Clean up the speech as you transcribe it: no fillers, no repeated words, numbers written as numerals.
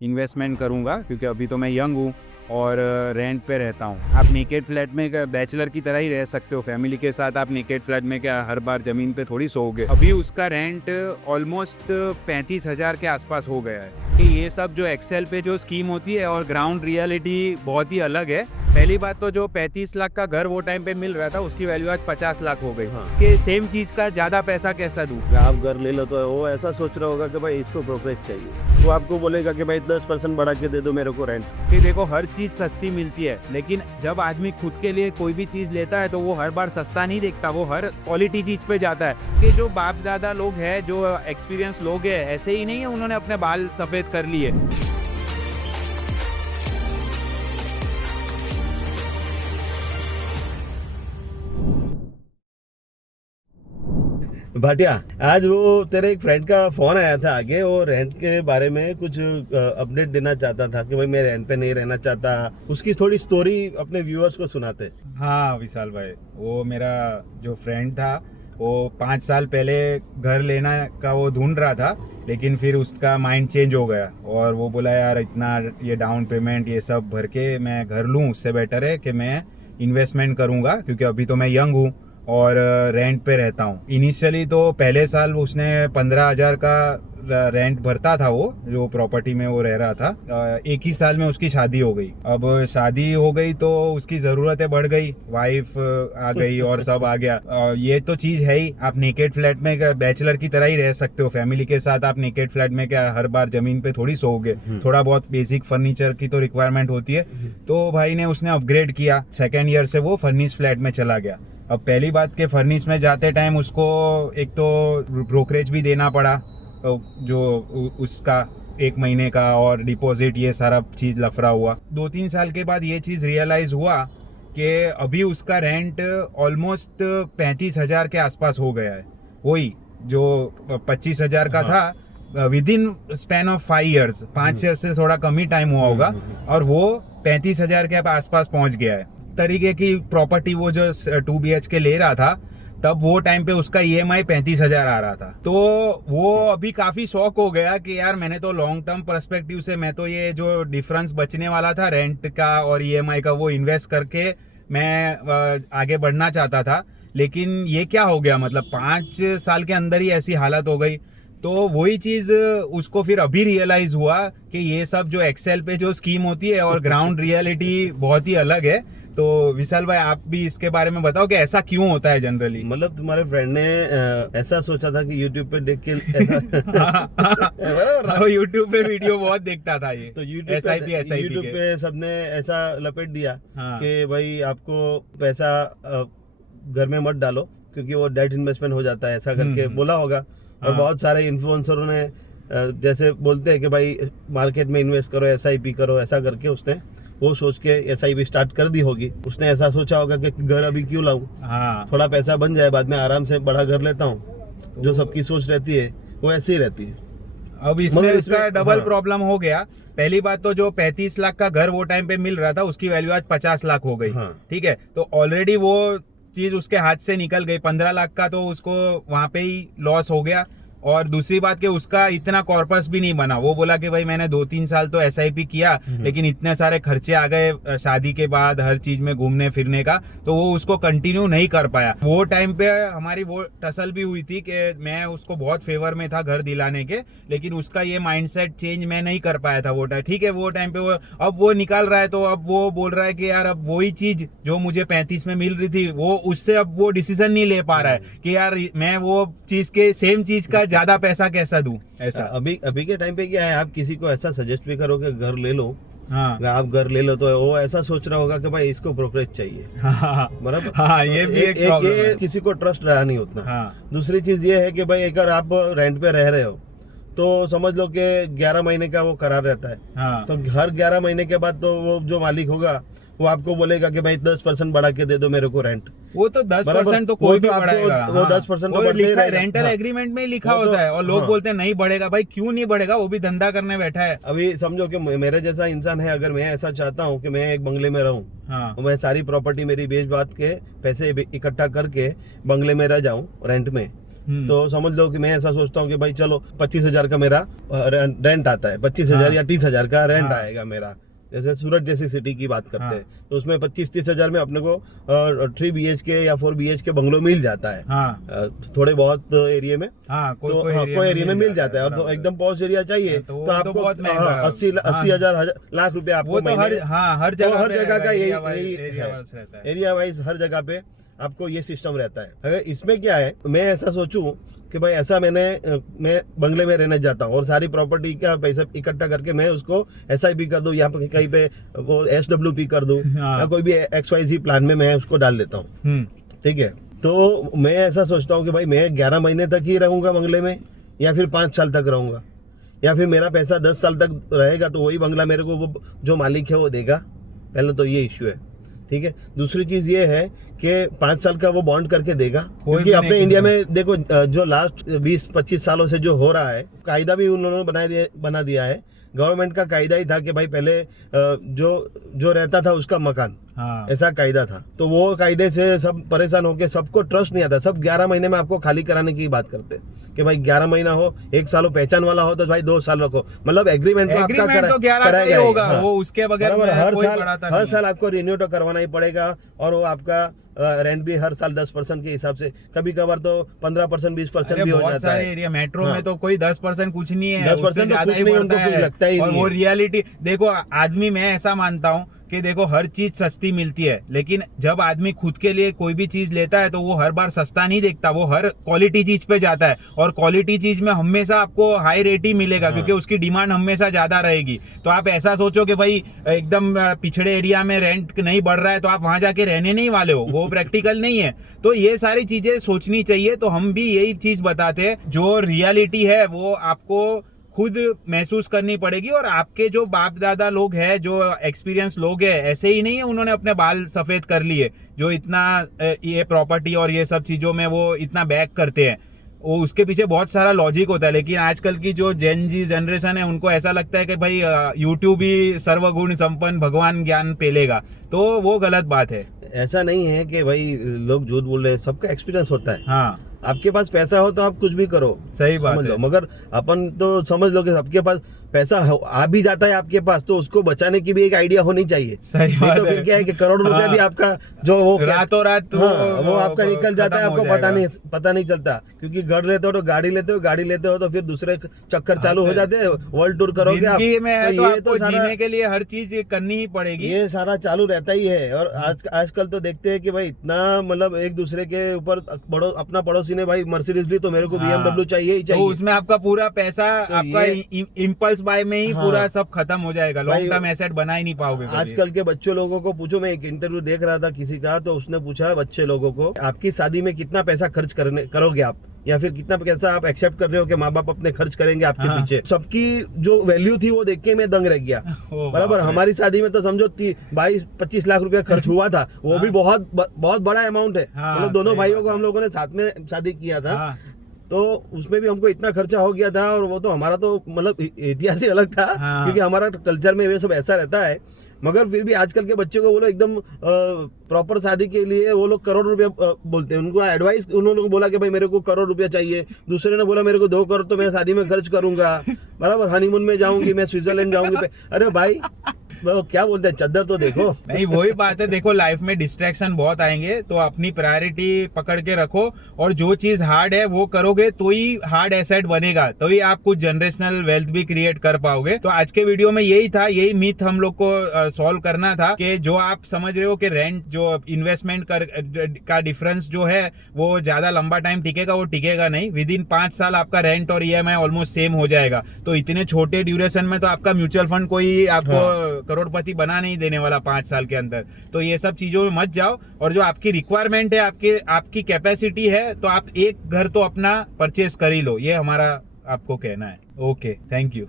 Investment करूँगा, क्योंकि अभी तो मैं यंग हूँ और रेंट पे रहता हूँ। आप नेकेड फ्लैट में बैचलर की तरह ही रह सकते हो। फैमिली के साथ आप नेकेड फ्लैट में क्या हर बार ज़मीन पे थोड़ी सोओगे। अभी उसका रेंट ऑलमोस्ट 35,000 के आसपास हो गया है। कि ये सब जो एक्सेल पे जो स्कीम होती है और ग्राउंड रियलिटी बहुत ही अलग है। पहली बात तो जो 35 लाख का घर वो टाइम पे मिल रहा था, उसकी वैल्यू आज 50 लाख हो गई। कि सेम चीज़ का ज़्यादा पैसा कैसा दूँ। आप घर ले लो तो वो ऐसा सोच रहा होगा कि भाई इसको ब्रोकरेज चाहिए, वो आपको बोलेगा कि भाई 10% बढ़ा के दे दो मेरे को रेंट। कि देखो हर चीज़ सस्ती मिलती है, लेकिन जब आदमी खुद के लिए कोई भी चीज़ लेता है तो वो हर बार सस्ता नहीं देखता, वो हर क्वालिटी चीज़ पे जाता है। कि जो बाप दादा लोग हैं, जो एक्सपीरियंस लोग हैं, ऐसे ही नहीं है उन्होंने अपने बाल सफ़ेद कर लिए। भाटिया, आज वो तेरे एक फ्रेंड का फोन आया था आगे, वो रेंट के बारे में कुछ अपडेट देना चाहता था कि भाई मैं रेंट पे नहीं रहना चाहता। उसकी थोड़ी स्टोरी अपने व्यूअर्स को सुनाते। हाँ विशाल भाई, वो मेरा जो फ्रेंड था वो 5 साल पहले घर लेना का वो ढूंढ रहा था, लेकिन फिर उसका माइंड चेंज हो गया और वो बोला यार इतना ये डाउन पेमेंट ये सब भर के मैं घर लूँ, उससे बेटर है कि मैं इन्वेस्टमेंट करूँगा, क्योंकि अभी तो मैं यंग हूँ और रेंट पे रहता हूँ। इनिशियली तो पहले साल उसने 15,000 का रेंट भरता था, वो जो प्रॉपर्टी में वो रह रहा था। एक ही साल में उसकी शादी हो गई। अब शादी हो गई तो उसकी ज़रूरतें बढ़ गई, वाइफ आ गई और सब आ गया। ये तो चीज़ है ही, आप नेकेड फ्लैट में बैचलर की तरह ही रह सकते हो। फैमिली के साथ आप नेकेड फ्लैट में क्या हर बार ज़मीन पे थोड़ी सोओगे। थोड़ा बहुत बेसिक फर्नीचर की तो रिक्वायरमेंट होती है। तो भाई ने उसने अपग्रेड किया, सेकेंड ईयर से वो फर्निश फ्लैट में चला गया। अब पहली बात के फर्निश में जाते टाइम उसको एक तो ब्रोकरेज भी देना पड़ा, जो उसका 1 महीने का, और डिपॉजिट, ये सारा चीज़ लफड़ा हुआ। 2-3 साल के बाद ये चीज़ रियलाइज़ हुआ कि अभी उसका रेंट ऑलमोस्ट 35,000 के आसपास हो गया है। वही जो 25,000 का था with in span of 5 years, 5 years से थोड़ा कम ही टाइम हुआ होगा, और वो 35,000 के आसपास पहुंच गया है। तरीके की प्रॉपर्टी वो जो 2 BHK ले रहा था, तब वो टाइम पे उसका EMI 35,000 आ रहा था। तो वो अभी काफ़ी शौक हो गया कि यार मैंने तो लॉन्ग टर्म पर्सपेक्टिव से मैं तो ये जो डिफरेंस बचने वाला था रेंट का और EMI का, वो इन्वेस्ट करके मैं आगे बढ़ना चाहता था। लेकिन ये क्या हो गया, मतलब 5 साल के अंदर ही ऐसी हालत हो गई। तो वही चीज़ उसको फिर अभी रियलाइज़ हुआ कि ये सब जो एक्सेल पे जो स्कीम होती है और ग्राउंड रियलिटी बहुत ही अलग है। तो विशाल भाई, आप भी इसके बारे में बताओ कि ऐसा क्यों होता है जनरली। मतलब तुम्हारे फ्रेंड ने ऐसा सोचा था कि यूट्यूब पे देख के ऐसा वो यूट्यूब पे वीडियो बहुत देखता था ये, तो यूट्यूब पे सबने ऐसा लपेट दिया हाँ। कि भाई आपको पैसा घर में मत डालो क्योंकि वो डेट इन्वेस्टमेंट हो जाता है, ऐसा करके बोला होगा। और बहुत सारे इन्फ्लुएंसरों ने जैसे बोलते हैं कि भाई मार्केट में इन्वेस्ट करो, SIP करो, ऐसा करके उसने वो सोच के SIP स्टार्ट कर दी होगी। उसने ऐसा सोचा होगा कि घर अभी क्यों लाऊं, थोड़ा पैसा बन जाए, बाद में आराम से बड़ा घर लेता हूँ। जो सबकी सोच रहती है वो ऐसी ही रहती है। अब इसमें इसका डबल प्रॉब्लम हो गया। पहली बात तो जो 35 लाख का घर वो टाइम पे मिल रहा था, उसकी वैल्यू आज 50 लाख हो गई। ठीक है, तो ऑलरेडी वो चीज उसके हाथ से निकल गई। 15 लाख का तो उसको वहां पे ही लॉस हो गया। और दूसरी बात कि उसका इतना कॉर्पस भी नहीं बना। वो बोला कि भाई मैंने 2-3 साल तो SIP किया, लेकिन इतने सारे खर्चे आ गए शादी के बाद हर चीज में घूमने फिरने का, तो वो उसको कंटिन्यू नहीं कर पाया। वो टाइम पे हमारी वो टसल भी हुई थी कि मैं उसको बहुत फेवर में था घर दिलाने के, लेकिन उसका ये माइंडसेट चेंज मैं नहीं कर पाया था वो टाइम। ठीक है, वो टाइम पे वो अब वो निकाल रहा है, तो अब वो बोल रहा है कि यार अब वही चीज जो मुझे 35 में मिल रही थी, वो उससे अब वो डिसीजन नहीं ले पा रहा है कि यार मैं वो चीज के सेम चीज का ज्यादा पैसा कैसा दूं। ऐसा अभी के टाइम पे क्या है, आप किसी को ऐसा सजेस्ट भी करो कि घर ले लो, हाँ, आप घर ले लो, तो वो ऐसा सोच रहा होगा कि भाई इसको ब्रोकरेज चाहिए। बराबर। हाँ, ये भी एक प्रॉब्लम है। किसी को ट्रस्ट रहा नहीं उतना। हाँ। दूसरी चीज ये है कि भाई अगर आप रेंट पे रह रहे हो तो समझ लो कि 11 महीने का वो करार रहता है। हाँ। तो हर 11 महीने के बाद तो वो जो मालिक होगा वो आपको बोलेगा कि भाई 10% बढ़ा के दे दो मेरे को रेंट। वो तो 10% तो कोई भी बढ़ाएगा। वो 10% तो बढ़ता ही रहेगा। रेंटल एग्रीमेंट में ही लिखा होता है, और लोग बोलते हैं नहीं बढ़ेगा। भाई क्यों नहीं बढ़ेगा, वो भी धंधा करने बैठा है। अभी समझो कि मेरे जैसा इंसान है, अगर मैं ऐसा चाहता हूँ कि मैं एक बंगले में रहूँ, तो मैं सारी प्रॉपर्टी मेरी बेच बात के पैसे इकट्ठा करके बंगले में रह जाऊँ रेंट में, तो समझ लो कि मैं ऐसा सोचता हूँ कि भाई चलो 25,000 का मेरा रेंट आता है, 25,000 या 30,000 का रेंट आएगा मेरा। जैसे सूरत जैसी सिटी की बात करते हैं तो उसमें 25-30,000 में अपने को 3 BHK या 4 BHK बंगलो मिल जाता है थोड़े बहुत एरिया में। कोई एरिया में मिल जाता है। और तो एकदम पॉश एरिया चाहिए तो आपको 80,000 लाख रुपए आपको हर जगह का यही एरिया वाइज हर जगह पे आपको ये सिस्टम रहता है। अगर इसमें क्या है, मैं ऐसा सोचूं कि भाई ऐसा मैं बंगले में रहने जाता हूँ और सारी प्रॉपर्टी का पैसा इकट्ठा करके मैं उसको SIP कर दूं या कहीं पे वो SWP कर दूं या कोई भी XYZ प्लान में मैं उसको डाल देता हूँ। ठीक है, तो मैं ऐसा सोचता हूँ कि भाई मैं 11 महीने तक ही रहूंगा बंगले में या फिर 5 साल तक रहूंगा या फिर मेरा पैसा 10 साल तक रहेगा तो वही बंगला मेरे को वो जो मालिक है वो देगा। पहले तो ये इश्यू है। ठीक है, दूसरी चीज ये है कि 5 साल का वो बॉन्ड करके देगा, क्योंकि अपने इंडिया में देखो जो लास्ट 20-25 सालों से जो हो रहा है, कायदा भी उन्होंने बना दिया है। गवर्नमेंट का कायदा ही था कि भाई पहले जो रहता था उसका मकान, ऐसा कायदा था। तो वो कायदे से सब परेशान होके सबको ट्रस्ट नहीं आता, सब 11 महीने में आपको खाली कराने की बात करते कि भाई 11 महीना हो, 1 साल हो, पहचान वाला हो तो भाई 2 साल रखो। मतलब एग्रीमेंट तो आपका कराया होगा, वो उसके बगैर हर साल आपको रिन्यू तो करवाना ही पड़ेगा। और वो आपका रेंट भी हर साल 10% के हिसाब से, कभी कभार तो 15%, 20% भी हो जाता है। एरिया मेट्रो में तो कोई 10% कुछ नहीं है, 10% तो कुछ नहीं, उनको कुछ लगता ही नहीं। और वो रियलिटी देखो आदमी, मैं ऐसा मानता हूँ कि देखो हर चीज सस्ती मिलती है, लेकिन जब आदमी खुद के लिए कोई भी चीज लेता है तो वो हर बार सस्ता नहीं देखता, वो हर क्वालिटी चीज पे जाता है। और क्वालिटी चीज में हमेशा आपको हाई रेट ही मिलेगा, क्योंकि उसकी डिमांड हमेशा ज्यादा रहेगी। तो आप ऐसा सोचो कि भाई एकदम पिछड़े एरिया में रेंट नहीं बढ़ रहा है तो आप वहां जाके रहने नहीं वाले हो, वो प्रैक्टिकल नहीं है। तो ये सारी चीजें सोचनी चाहिए। तो हम भी यही चीज बताते हैं, जो रियलिटी है वो आपको खुद महसूस करनी पड़ेगी। और आपके जो बाप दादा लोग हैं, जो एक्सपीरियंस लोग हैं, ऐसे ही नहीं है उन्होंने अपने बाल सफेद कर लिए, जो इतना ये प्रॉपर्टी और ये सब चीजों में वो इतना बैक करते हैं। वो उसके पीछे बहुत सारा लॉजिक होता है। लेकिन आजकल की जो जेन जी जनरेशन है, उनको ऐसा लगता है कि भाई यूट्यूब ही सर्वगुण संपन्न भगवान ज्ञान पेलेगा, तो वो गलत बात है। ऐसा नहीं है कि भाई लोग झूठ बोल रहे हैं, सबका एक्सपीरियंस होता है। हाँ, आपके पास पैसा हो तो आप कुछ भी करो, सही बात है। मगर अपन तो समझ लो कि सबके पास पैसा आ भी जाता है आपके पास, तो उसको बचाने की भी एक आइडिया होनी चाहिए। सही बात तो फिर क्या है कि करोड़ रुपया भी आपका जो वो रातों रात वो आपका निकल जाता है, आपको पता नहीं चलता। क्योंकि घर लेते हो तो गाड़ी लेते हो तो फिर दूसरे चक्कर चालू हो जाते हैं। वर्ल्ड टूर करोगे आप, तो आपको जीने के लिए हर चीज करनी ही पड़ेगी, ये सारा चालू रहता ही है। और आजकल तो देखते हैं कि भाई इतना मतलब एक दूसरे के ऊपर अपना पड़ोसी ने भाई मर्सिडीज ली तो मेरे को BMW चाहिए ही चाहिए। तो उसमें आपका पूरा पैसा आपका इम्पल्स बाय में ही पूरा सब खत्म हो जाएगा, लॉन्ग टर्म एसेट बना ही नहीं पाओगे। आजकल के बच्चों लोगों को पूछो, मैं एक इंटरव्यू देख रहा था किसी का, तो उसने पूछा बच्चे लोगों को, आपकी शादी में कितना पैसा खर्च करोगे आप, या फिर कितना पैसा आप एक्सेप्ट कर रहे हो कि माँ बाप अपने खर्च करेंगे आपके पीछे। सबकी जो वैल्यू थी वो देख के मैं दंग रह गया। बराबर, हमारी शादी में तो समझो 22-25 लाख रुपया खर्च हुआ था, वो भी बहुत बड़ा अमाउंट है। मतलब दोनों भाइयों को हम लोगों ने साथ में शादी किया था, तो उसमें भी हमको इतना खर्चा हो गया था। और वो तो हमारा तो मतलब इतिहास ही अलग था, क्योंकि हमारा कल्चर में ये सब ऐसा रहता है। मगर फिर भी आजकल के बच्चे को वो लोग एकदम प्रॉपर शादी के लिए वो लोग करोड़ रुपया बोलते हैं। उनको एडवाइस उन्होंने बोला कि भाई मेरे को करोड़ रुपया चाहिए, दूसरे ने बोला मेरे को 2 करोड़ तो मैं शादी में खर्च करूंगा, बराबर, हनीमून में जाऊंगी, मैं स्विट्जरलैंड जाऊंगी। अरे भाई वो क्या बोलते हैं, चद्दर तो देखो। नहीं, वही बात है। देखो लाइफ में डिस्ट्रैक्शन बहुत आएंगे, तो अपनी प्रायोरिटी पकड़ के रखो, और जो चीज हार्ड है वो करोगे तो ही हार्ड एसेट बनेगा, तो ही आप कुछ जनरेशनल वेल्थ भी क्रिएट कर पाओगे। तो आज के वीडियो में यही था, यही मिथ हम लोग को सॉल्व करना था कि जो आप समझ रहे हो कि रेंट जो इन्वेस्टमेंट का डिफरेंस जो है वो ज्यादा लंबा टाइम टिकेगा, वो टिकेगा नहीं। विद इन 5 साल आपका रेंट और EMI ऑलमोस्ट सेम हो जाएगा। तो इतने छोटे ड्यूरेशन में तो आपका म्यूचुअल फंड कोई आपको करोड़पति बना नहीं देने वाला 5 साल के अंदर। तो ये सब चीजों में मत जाओ, और जो आपकी रिक्वायरमेंट है, आपकी कैपेसिटी है, तो आप एक घर तो अपना परचेस कर ही लो। ये हमारा आपको कहना है। Okay, thank you.